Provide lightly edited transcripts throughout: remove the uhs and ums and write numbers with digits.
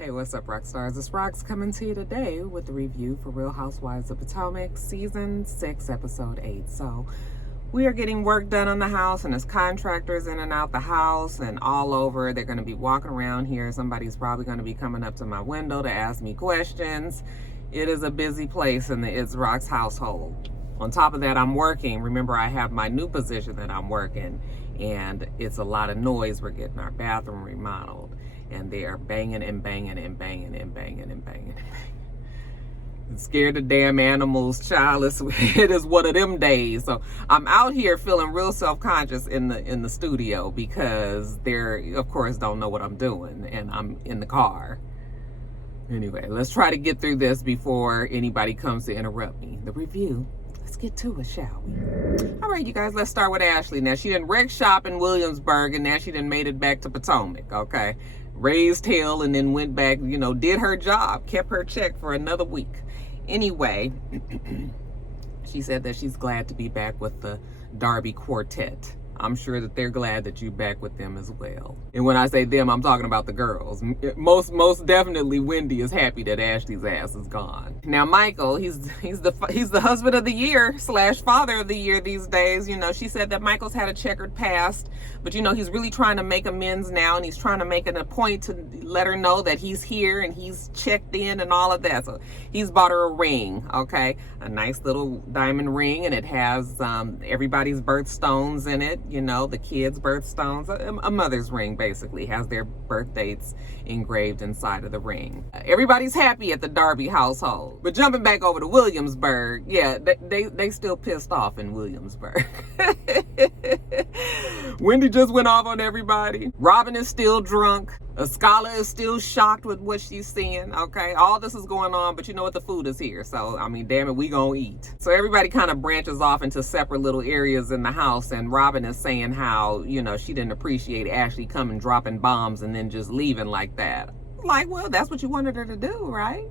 Hey, what's up, rock stars? It's Rox coming to you today with the review for Real Housewives of Potomac, Season 6, Episode 8. So, we are getting work done on the house, and there's contractors in and out the house and all over. They're going to be walking around here. Somebody's probably going to be coming up to my window to ask me questions. It is a busy place in the itsrox household. On top of that, I'm working. Remember, I have my new position that I'm working, and it's a lot of noise. We're getting our bathroom remodeled. And they are banging and banging and banging and banging and banging and banging. Scared the damn animals, child. It is one of them days. So I'm out here feeling real self-conscious in the studio because they're, of course, don't know what I'm doing, and I'm in the car. Anyway, let's try to get through this before anybody comes to interrupt me. The review. Let's get to it, shall we? All right, you guys, let's start with Ashley. Now, she didn't wreck shop in Williamsburg, and now she done made it back to Potomac, okay? Raised hell and then went back, did her job, kept her check for another week. Anyway, she said that she's glad to be back with the Darby Quartet. I'm sure that they're glad that you're back with them as well. And when I say them, I'm talking about the girls. Most definitely, Wendy is happy that Ashley's ass is gone. Now, Michael, he's the husband of the year / father of the year these days. She said that Michael's had a checkered past, but he's really trying to make amends now, and he's trying to make it a point to let her know that he's here and he's checked in and all of that. So he's bought her a ring, okay, a nice little diamond ring, and it has everybody's birthstones in it. The kids' birthstones, a mother's ring basically has their birth dates engraved inside of the ring. Everybody's happy at the Darby household. But jumping back over to Williamsburg, yeah, they still pissed off in Williamsburg. Wendy just went off on everybody. Robin is still drunk. Escala is still shocked with what she's seeing, okay? All this is going on, but you know what? The food is here. So, damn it, we gonna eat. So everybody kind of branches off into separate little areas in the house, and Robin is saying how, she didn't appreciate Ashley coming dropping bombs and then just leaving like that. Like, well, that's what you wanted her to do, right?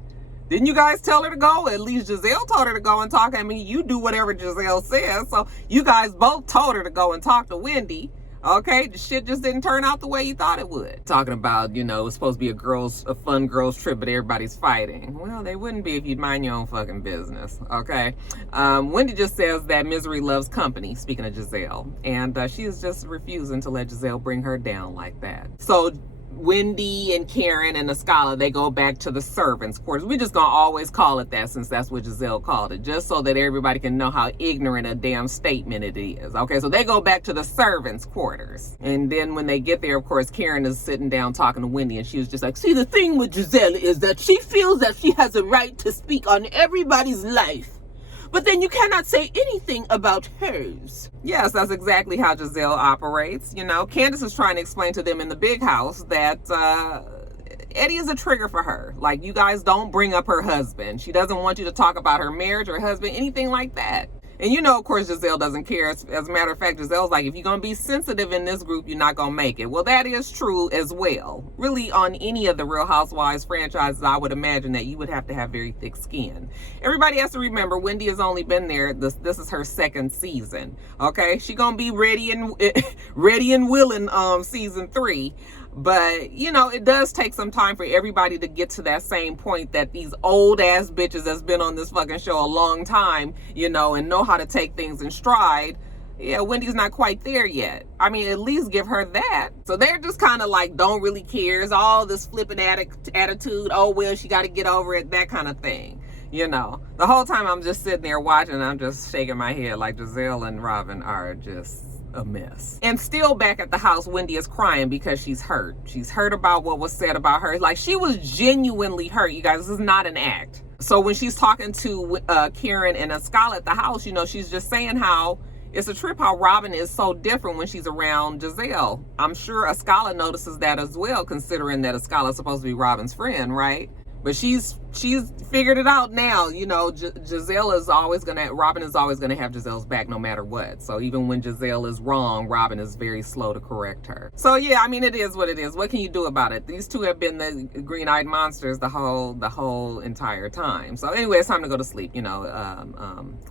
Didn't you guys tell her to go? At least Giselle told her to go and talk. You do whatever Giselle says. So you guys both told her to go and talk to Wendy. Okay, the shit just didn't turn out the way you thought it would. Talking about, it's supposed to be a fun girls trip, but everybody's fighting. Well, they wouldn't be if you'd mind your own fucking business, okay? Wendy just says that misery loves company, speaking of Giselle. And she is just refusing to let Giselle bring her down like that. So Wendy and Karen and Escala, they go back to the servants' quarters. We're just gonna always call it that since that's what Giselle called it, just so that everybody can know how ignorant a damn statement it is. Okay, so they go back to the servants' quarters. And then when they get there, of course, Karen is sitting down talking to Wendy, and she was just like, see, the thing with Giselle is that she feels that she has a right to speak on everybody's life, but then you cannot say anything about hers. Yes, that's exactly how Giselle operates. Candace is trying to explain to them in the big house that Eddie is a trigger for her. Like, you guys don't bring up her husband. She doesn't want you to talk about her marriage or husband, anything like that. And of course, Giselle doesn't care. As a matter of fact, Giselle's like, if you're going to be sensitive in this group, you're not going to make it. Well, that is true as well. Really, on any of the Real Housewives franchises, I would imagine that you would have to have very thick skin. Everybody has to remember, Wendy has only been there. This is her second season. Okay? She's going to be ready and willing season 3. But, it does take some time for everybody to get to that same point that these old ass bitches that's been on this fucking show a long time, and know how to take things in stride. Yeah, Wendy's not quite there yet. At least give her that. So they're just kind of like, don't really care. It's all this flippant attitude. Oh, well, she got to get over it. That kind of thing. The whole time I'm just sitting there watching, and I'm just shaking my head like Giselle and Robin are just a mess. And still back at the house, Wendy is crying because she's hurt. She's hurt about what was said about her. Like, she was genuinely hurt, you guys. This is not an act. So when she's talking to Karen and Escala at the house, she's just saying how it's a trip how Robin is so different when she's around Giselle. I'm sure Escala notices that as well, considering that Escala is supposed to be Robin's friend, right? But she's figured it out now. Giselle is always Robin is always gonna have Giselle's back no matter what. So even when Giselle is wrong, Robin is very slow to correct her. So yeah, it is what it is. What can you do about it? These two have been the green-eyed monsters the whole entire time. So anyway, it's time to go to sleep.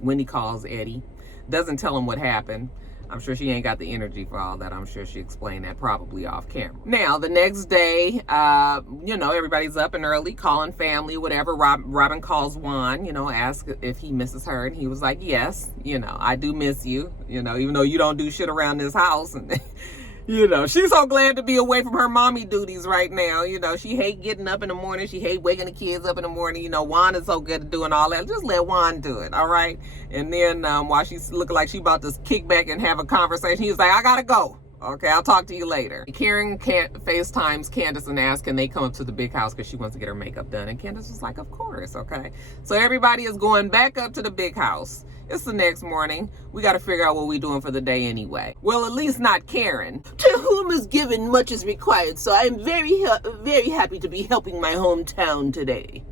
Wendy calls Eddie, doesn't tell him what happened. I'm sure she ain't got the energy for all that. I'm sure she explained that probably off camera. Now, the next day, everybody's up and early, calling family, whatever. Robin calls Juan, asks if he misses her. And he was like, yes, I do miss you, even though you don't do shit around this house. And she's so glad to be away from her mommy duties right now. She hate getting up in the morning. She hate waking the kids up in the morning. Juan is so good at doing all that. Just let Juan do it, all right? And then while she's looking like she about to kick back and have a conversation, he's like, I gotta go. Okay, I'll talk to you later. Karen FaceTimes Candace and asks, can they come up to the big house because she wants to get her makeup done? And Candace was like, of course, okay. So everybody is going back up to the big house. It's the next morning. We got to figure out what we're doing for the day anyway. Well, at least not Karen. To whom is given, much is required. So I'm very happy to be helping my hometown today.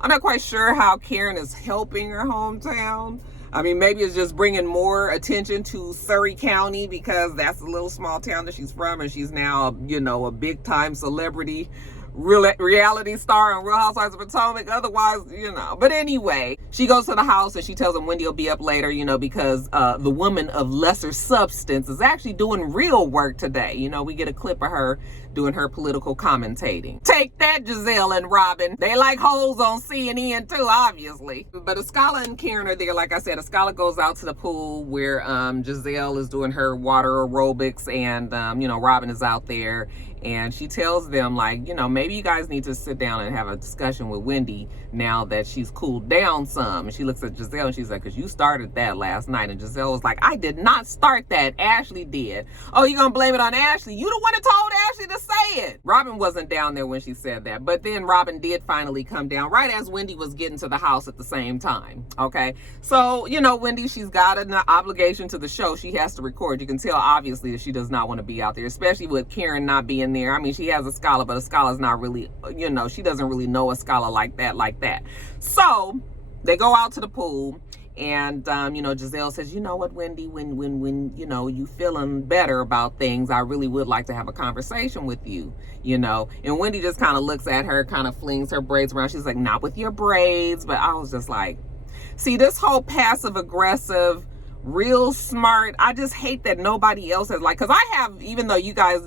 I'm not quite sure how Karen is helping her hometown. I mean, maybe it's just bringing more attention to Surrey County because that's a little small town that she's from, and she's now, a big time celebrity reality star on Real Housewives of Potomac. Otherwise, But anyway, she goes to the house and she tells him Wendy will be up later, because the woman of lesser substance is actually doing real work today. We get a clip of her doing her political commentating. Take that, Giselle and Robin. They like hoes on CNN too, obviously. But Escala and Karen are there. Like I said, Escala goes out to the pool where Giselle is doing her water aerobics, and Robin is out there. And she tells them, maybe you guys need to sit down and have a discussion with Wendy now that she's cooled down some. And she looks at Giselle and she's like, because you started that last night. And Giselle was like, I did not start that. Ashley did. Oh, you going to blame it on Ashley? You the one that told Ashley to say it. Robin wasn't down there when she said that. But then Robin did finally come down right as Wendy was getting to the house at the same time. Okay. So, Wendy, she's got an obligation to the show. She has to record. You can tell, obviously, that she does not want to be out there, especially with Karen not being there. I mean, she has a scholar, but a scholar's not really, she doesn't really know a scholar like that. So they go out to the pool, and Giselle says, you know what, Wendy, when you feeling better about things, I really would like to have a conversation with you, and Wendy just kind of looks at her, kind of flings her braids around. She's like, not with your braids. But I was just like, see, this whole passive aggressive, real smart, I just hate that nobody else has, because I have, even though you guys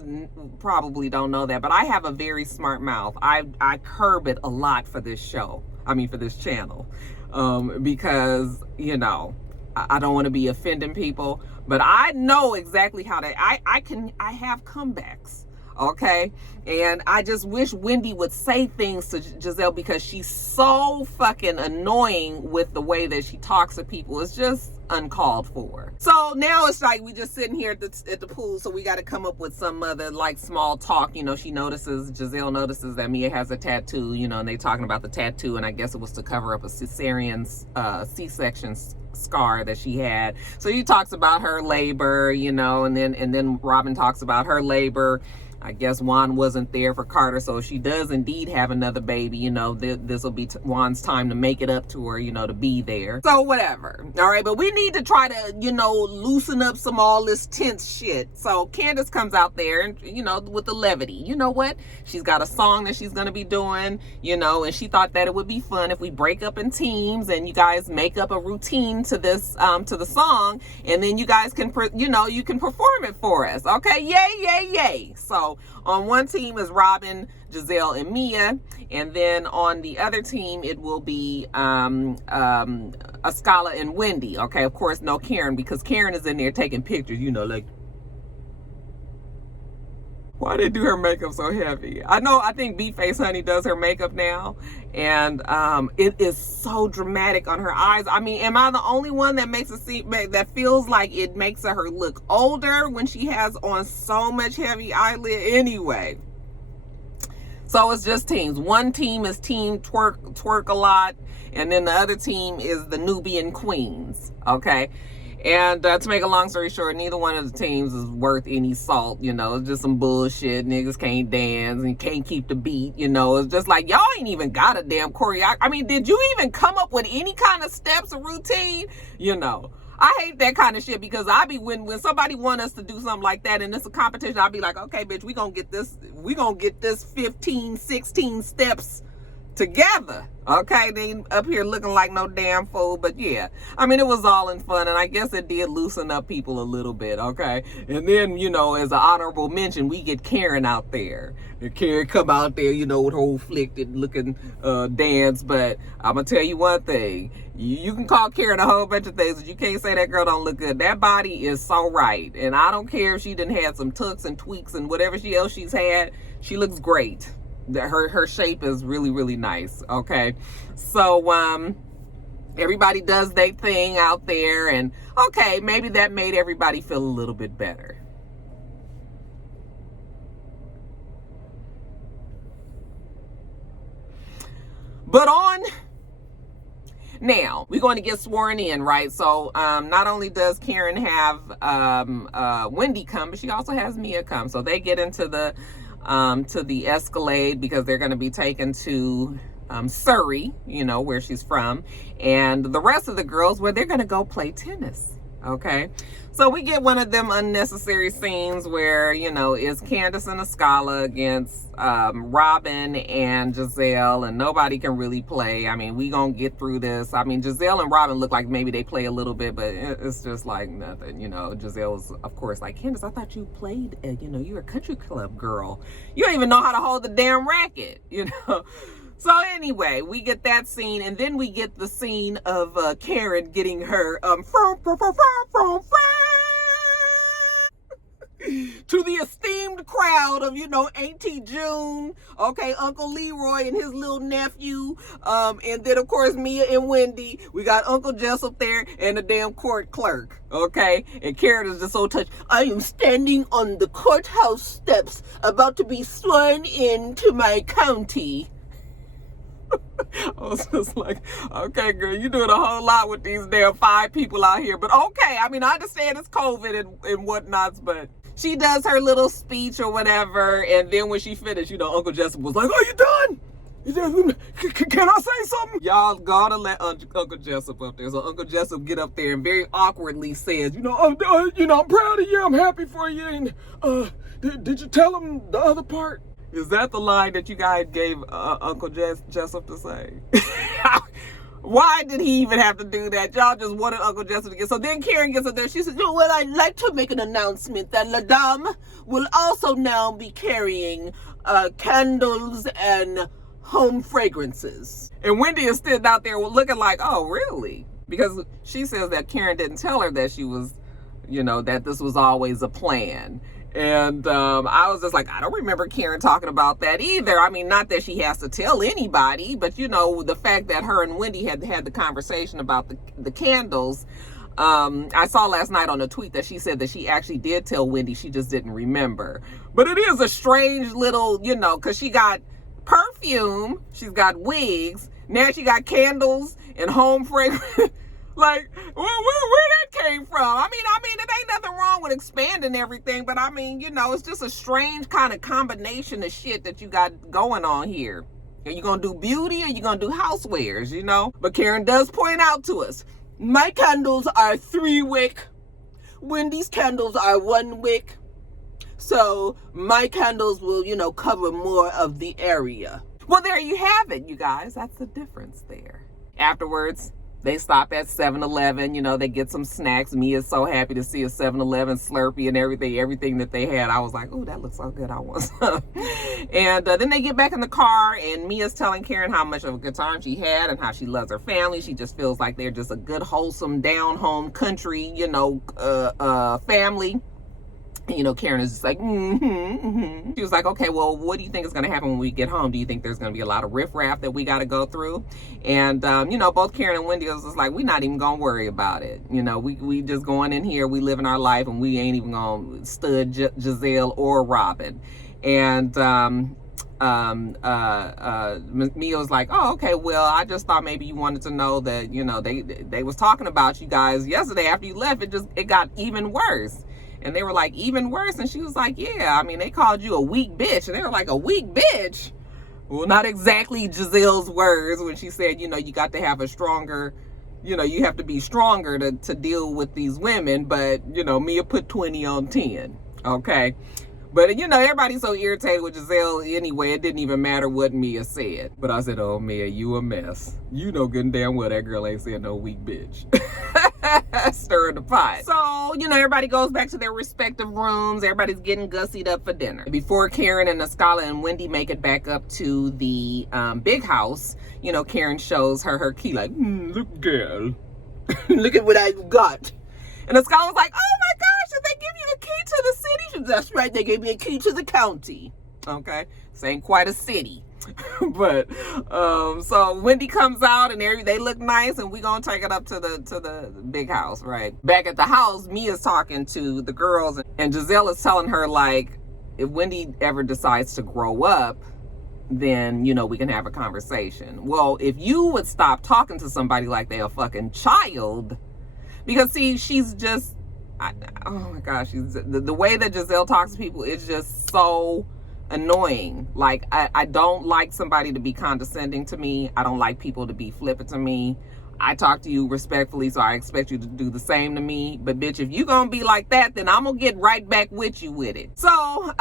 probably don't know that, but I have a very smart mouth. I curb it a lot for this show. For this channel, because I don't want to be offending people, but I know exactly how to. I have comebacks. Okay. And I just wish Wendy would say things to Giselle, because she's so fucking annoying with the way that she talks to people. It's just uncalled for. So now it's like we just sitting here at the pool, so we got to come up with some other small talk. Giselle notices that Mia has a tattoo, and they talking about the tattoo, and I guess it was to cover up a C-section scar that she had. So he talks about her labor, and then Robin talks about her labor. I guess Juan wasn't there for Carter, so if she does indeed have another baby, this will be Juan's time to make it up to her, to be there. So whatever. All right, but we need to try to, loosen up some all this tense shit. So Candace comes out there and, with the levity. You know what? She's got a song that she's going to be doing, and she thought that it would be fun if we break up in teams and you guys make up a routine to this, to the song, and then you guys can, you can perform it for us. Okay? Yay, yay, yay. So on one team is Robin, Giselle, and Mia, and then on the other team it will be Escala and Wendy. Okay, of course no Karen, because Karen is in there taking pictures, why they do her makeup so heavy? I think B-Face Honey does her makeup now, and it is so dramatic on her eyes. Am I the only one that that feels like it makes her look older when she has on so much heavy eyelid? Anyway, so it's just teams. One team is Team Twerk a Lot, and then the other team is the Nubian Queens. Okay. And to make a long story short, neither one of the teams is worth any salt. It's just some bullshit. Niggas can't dance and can't keep the beat. It's just like, y'all ain't even got a damn choreography. Did you even come up with any kind of steps or routine? I hate that kind of shit, because when somebody want us to do something like that and it's a competition, I'll be like, okay, bitch, we gonna get this 15, 16 steps together. Okay, they up here looking like no damn fool, but yeah, I mean, it was all in fun, and I guess it did loosen up people a little bit, okay? And then, you know, as an honorable mention, we get Karen out there. And Karen come out there, you know, with her old flicked looking dance, but I'm gonna tell you one thing. You can call Karen a whole bunch of things, but you can't say that girl don't look good. That body is so right, and I don't care if she done had some tucks and tweaks and whatever else she's had, she looks great. Her shape is really, really nice. Okay, so everybody does their thing out there, and okay, maybe that made everybody feel a little bit better. But on now, we're going to get sworn in, right? So not only does Karen have Wendy come, but she also has Mia come. So they get into the Escalade because they're going to be taken to Surrey, you know, where she's from, and the rest of the girls, where they're going to go play tennis. Okay, so we get one of them unnecessary scenes where, you know, it's Candace and Escala against Robin and Giselle, and nobody can really play. I mean, we gonna get through this. I mean, Giselle and Robin look like maybe they play a little bit, but it's just like nothing, you know. Giselle's, of course, like, Candace, I thought you played, you know, you're a country club girl. You don't even know how to hold the damn racket, you know. So anyway, we get that scene, and then we get the scene of Karen getting her to the esteemed crowd of, you know, Auntie June, okay, Uncle Leroy and his little nephew, and then, of course, Mia and Wendy. We got Uncle Jessup there and the damn court clerk, okay? And Karen is just so touched. I am standing on the courthouse steps about to be sworn in to my county. I was just like, okay, girl, you're doing a whole lot with these damn 5 people out here. But okay, I mean, I understand it's COVID and whatnots, but she does her little speech or whatever. And then when she finished, you know, Uncle Jessup was like, are you done? Can I say something? Y'all gotta let Uncle Jessup up there. So Uncle Jessup get up there and very awkwardly says, you know, I'm proud of you. I'm happy for you. And did you tell him the other part? Is that the line that you guys gave Uncle Jessup to say? Why did he even have to do that? Y'all just wanted Uncle Jessup to get. So then Karen gets up there. She says, you know, well, I'd like to make an announcement that La Dame will also now be carrying candles and home fragrances. And Wendy is sitting out there looking like, oh, really? Because she says that Karen didn't tell her that she was, you know, that this was always a plan. And I was just like, I don't remember Karen talking about that either. I mean, not that she has to tell anybody, but, you know, the fact that her and Wendy had the conversation about the candles. I saw last night on a tweet that she said that she actually did tell Wendy, she just didn't remember. But it is a strange little, you know, because she got perfume, she's got wigs, now she got candles and home fragrance. Like, where that came from? I mean, it ain't nothing wrong with expanding everything, but I mean, you know, it's just a strange kind of combination of shit that you got going on here. Are you gonna do beauty or you gonna do housewares, you know? But Karen does point out to us, my candles are 3 wick, Wendy's candles are 1 wick, so my candles will, you know, cover more of the area. Well, there you have it, you guys. That's the difference there. Afterwards, they stop at 7-Eleven, you know, they get some snacks. Mia's so happy to see a 7-Eleven Slurpee and everything that they had. I was like, oh, that looks so good. I want some. And then they get back in the car, and Mia's telling Karen how much of a good time she had and how she loves her family. She just feels like they're just a good, wholesome, down-home country, you know, family. You know, Karen is just like, She was like, okay, well, what do you think is going to happen when we get home? Do you think there's going to be a lot of riffraff that we got to go through? And, you know, both Karen and Wendy was just like, we're not even going to worry about it. You know, we just going in here, we living our life, and we ain't even going to stud Giselle or Robin. And Mia was like, oh, okay, well, I just thought maybe you wanted to know that, you know, they was talking about you guys yesterday after you left. It got even worse. And they were like, even worse? And she was like, yeah, I mean, they called you a weak bitch. And they were like, a weak bitch? Well, not exactly Giselle's words when she said, you know, you got to have a stronger, you know, you have to be stronger to deal with these women. But, you know, Mia put 20 on 10. Okay. But, everybody's so irritated with Giselle anyway, it didn't even matter what Mia said. But I said, oh, Mia, you a mess. You know good and damn well that girl ain't said no weak bitch. Stirring the pot. So, everybody goes back to their respective rooms. Everybody's getting gussied up for dinner. Before Karen and Ascala and Wendy make it back up to the big house, Karen shows her key like, look, girl. Look at what I got. And Ascala was like, oh my gosh, did they give you the key to the city? She said, that's right, they gave me a key to the county. Okay, this ain't quite a city. But so Wendy comes out and they look nice, and we gonna take it up to the big house, right? Back at the house, Mia's talking to the girls, and Giselle is telling her, like, if Wendy ever decides to grow up, then we can have a conversation. Well, if you would stop talking to somebody like they're a fucking child, because see, she's just oh my gosh, the way that Giselle talks to people is just so annoying. Like, I don't like somebody to be condescending to me. I don't like people to be flippant to me. I talk to you respectfully, so I expect you to do the same to me. But bitch, if you gonna be like that, then I'm gonna get right back with you with it. So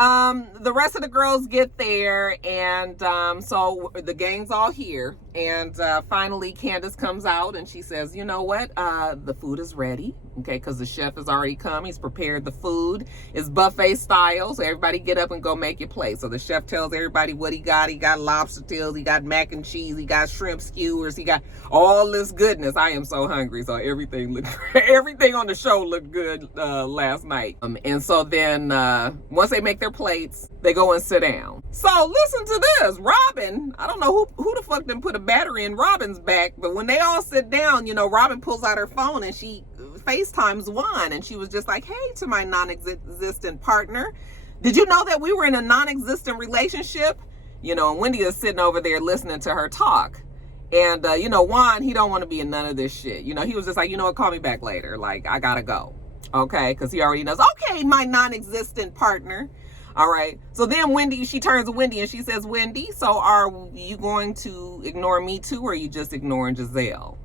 the rest of the girls get there, and so the gang's all here, and finally Candace comes out and she says, you know what, the food is ready, okay, because the chef has already come. He's prepared the food. It's buffet style, so everybody get up and go make your plate. So the chef tells everybody what he got. He got lobster tails, he got mac and cheese, he got shrimp skewers, he got all this goodness. I am so hungry, so everything on the show looked good last night. And so then once they make their plates, they go and sit down. So listen to this. Robin, I don't know who the fuck done put a battery in Robin's back, but when they all sit down, Robin pulls out her phone and she FaceTimes Juan, and she was just like, hey, to my non-existent partner, did you know that we were in a non-existent relationship? And Wendy is sitting over there listening to her talk. And, Juan, he don't want to be in none of this shit. He was just like, you know what, call me back later. Like, I gotta go. Okay? Because he already knows, okay, my non-existent partner. All right. So then Wendy, she turns to Wendy and she says, Wendy, so are you going to ignore me too, or are you just ignoring Giselle?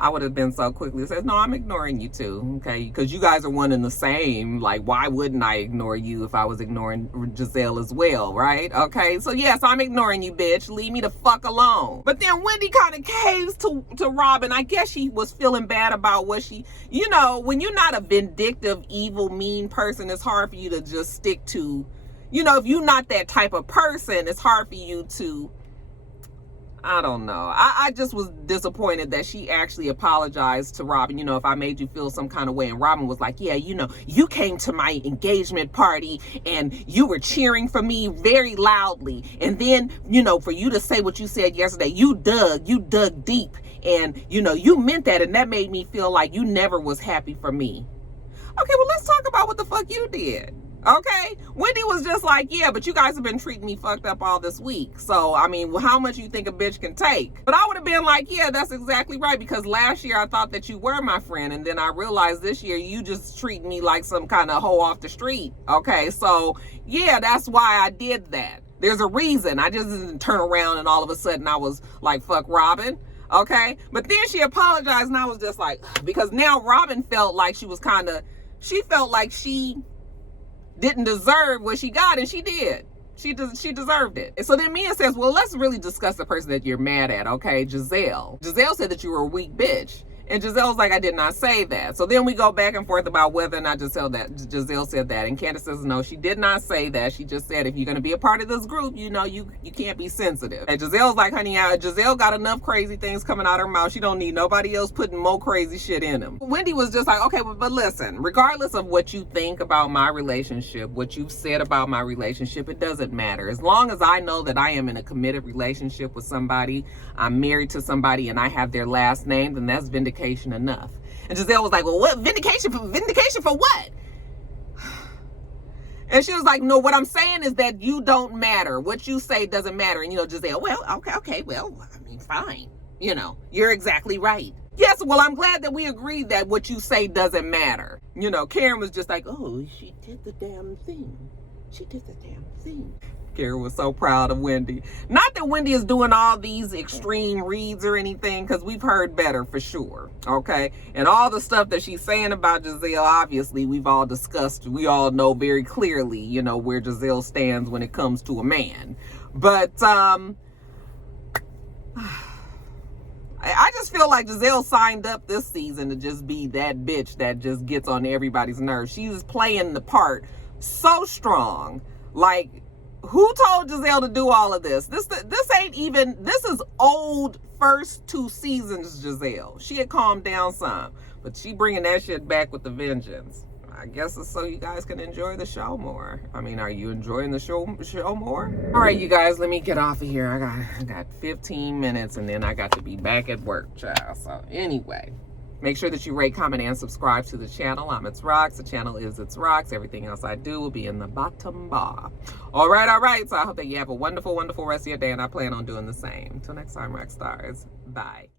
I would have been so quickly says, no, I'm ignoring you too, okay? Because you guys are one and the same. Like, why wouldn't I ignore you if I was ignoring Giselle as well, right? Okay, so yes, I'm ignoring you, bitch. Leave me the fuck alone. But then Wendy kind of caves to Robin. I guess she was feeling bad about what she, when you're not a vindictive, evil, mean person, it's hard for you to just stick to, if you're not that type of person, it's hard for you to, I don't know. I just was disappointed that she actually apologized to Robin. If I made you feel some kind of way. And Robin was like, yeah, you came to my engagement party and you were cheering for me very loudly. And then, for you to say what you said yesterday, you dug deep. And, you meant that. And that made me feel like you never was happy for me. Okay, well, let's talk about what the fuck you did. Okay, Wendy was just like, yeah, but you guys have been treating me fucked up all this week. So, I mean, how much you think a bitch can take? But I would have been like, yeah, that's exactly right. Because last year I thought that you were my friend. And then I realized this year you just treat me like some kind of hoe off the street. Okay, so yeah, that's why I did that. There's a reason. I just didn't turn around and all of a sudden I was like, fuck Robin. Okay, but then she apologized and I was just like, because now Robin felt like she felt like she didn't deserve what she got, and she did. She deserved it. And so then Mia says, well, let's really discuss the person that you're mad at, okay? Giselle. Giselle said that you were a weak bitch. And Giselle's like, I did not say that. So then we go back and forth about whether or not Giselle said that. And Candace says, no, she did not say that. She just said, if you're going to be a part of this group, you can't be sensitive. And Giselle's like, honey, Giselle got enough crazy things coming out her mouth. She don't need nobody else putting more crazy shit in them. Wendy was just like, okay, but listen, regardless of what you think about my relationship, what you've said about my relationship, it doesn't matter. As long as I know that I am in a committed relationship with somebody, I'm married to somebody, and I have their last name, then that's vindication enough. And Giselle was like, well, what vindication for what? And she was like, no, what I'm saying is that you don't matter. What you say doesn't matter. And Giselle, well, okay, well, I mean, fine. You're exactly right. Yes, well, I'm glad that we agreed that what you say doesn't matter. Karen was just like, oh, she did the damn thing. Kara was so proud of Wendy. Not that Wendy is doing all these extreme reads or anything, because we've heard better for sure, okay? And all the stuff that she's saying about Giselle, obviously, we've all discussed. We all know very clearly, you know, where Giselle stands when it comes to a man. But, I just feel like Giselle signed up this season to just be that bitch that just gets on everybody's nerves. She was playing the part so strong. Like, who told Giselle to do all of this? This ain't even, this is old first 2 seasons Giselle. She had calmed down some, but she bringing that shit back with the vengeance. I guess it's so you guys can enjoy the show more. I mean, are you enjoying the show more? All right, you guys, let me get off of here. I got 15 minutes and then I got to be back at work, child. So anyway, make sure that you rate, comment, and subscribe to the channel. I'm itsrox. The channel is itsrox. Everything else I do will be in the bottom bar. All right. So I hope that you have a wonderful, wonderful rest of your day, and I plan on doing the same. Until next time, rock stars. Bye.